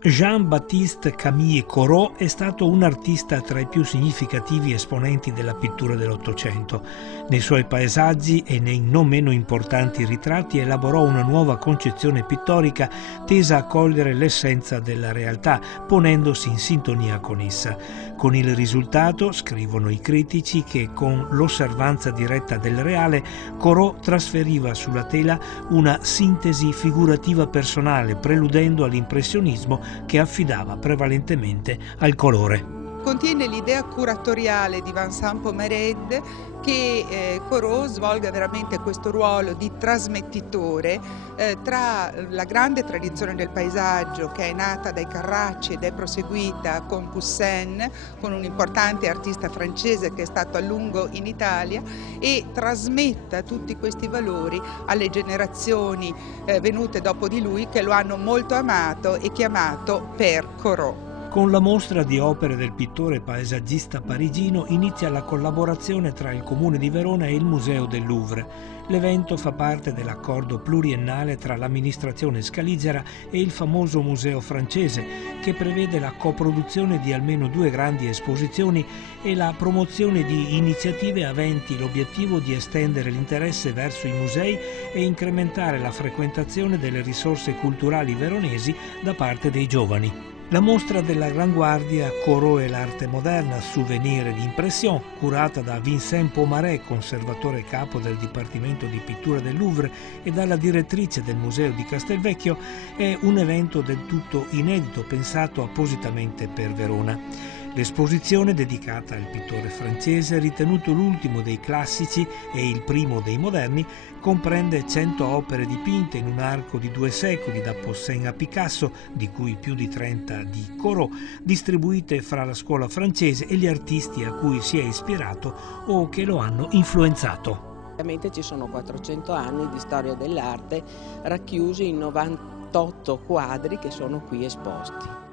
Jean-Baptiste Camille Corot è stato un artista tra i più significativi esponenti della pittura dell'Ottocento. Nei suoi paesaggi e nei non meno importanti ritratti elaborò una nuova concezione pittorica tesa a cogliere l'essenza della realtà, ponendosi in sintonia con essa. Con il risultato, scrivono i critici, che con l'osservanza diretta del reale, Corot trasferiva sulla tela una sintesi figurativa personale, preludendo all'impressionismo che affidava prevalentemente al colore. Contiene l'idea curatoriale di Vincent Pommered che Corot svolga veramente questo ruolo di trasmettitore tra la grande tradizione del paesaggio che è nata dai Carracci ed è proseguita con Poussin, con un importante artista francese che è stato a lungo in Italia, e trasmetta tutti questi valori alle generazioni venute dopo di lui, che lo hanno molto amato e chiamato Père Corot. Con la mostra di opere del pittore paesaggista parigino inizia la collaborazione tra il Comune di Verona e il Museo del Louvre. L'evento fa parte dell'accordo pluriennale tra l'amministrazione scaligera e il famoso museo francese, che prevede la coproduzione di almeno 2 grandi esposizioni e la promozione di iniziative aventi l'obiettivo di estendere l'interesse verso i musei e incrementare la frequentazione delle risorse culturali veronesi da parte dei giovani. La mostra della Gran Guardia Corot e l'arte moderna, souvenir ed impression, curata da Vincent Pommered, conservatore capo del Dipartimento di Pittura del Louvre, e dalla direttrice del Museo di Castelvecchio, è un evento del tutto inedito, pensato appositamente per Verona. L'esposizione, dedicata al pittore francese, ritenuto l'ultimo dei classici e il primo dei moderni, comprende 100 opere dipinte in un arco di 2 secoli, da Poussin a Picasso, di cui più di 30 di Corot, distribuite fra la scuola francese e gli artisti a cui si è ispirato o che lo hanno influenzato. Ovviamente ci sono 400 anni di storia dell'arte racchiusi in 98 quadri che sono qui esposti.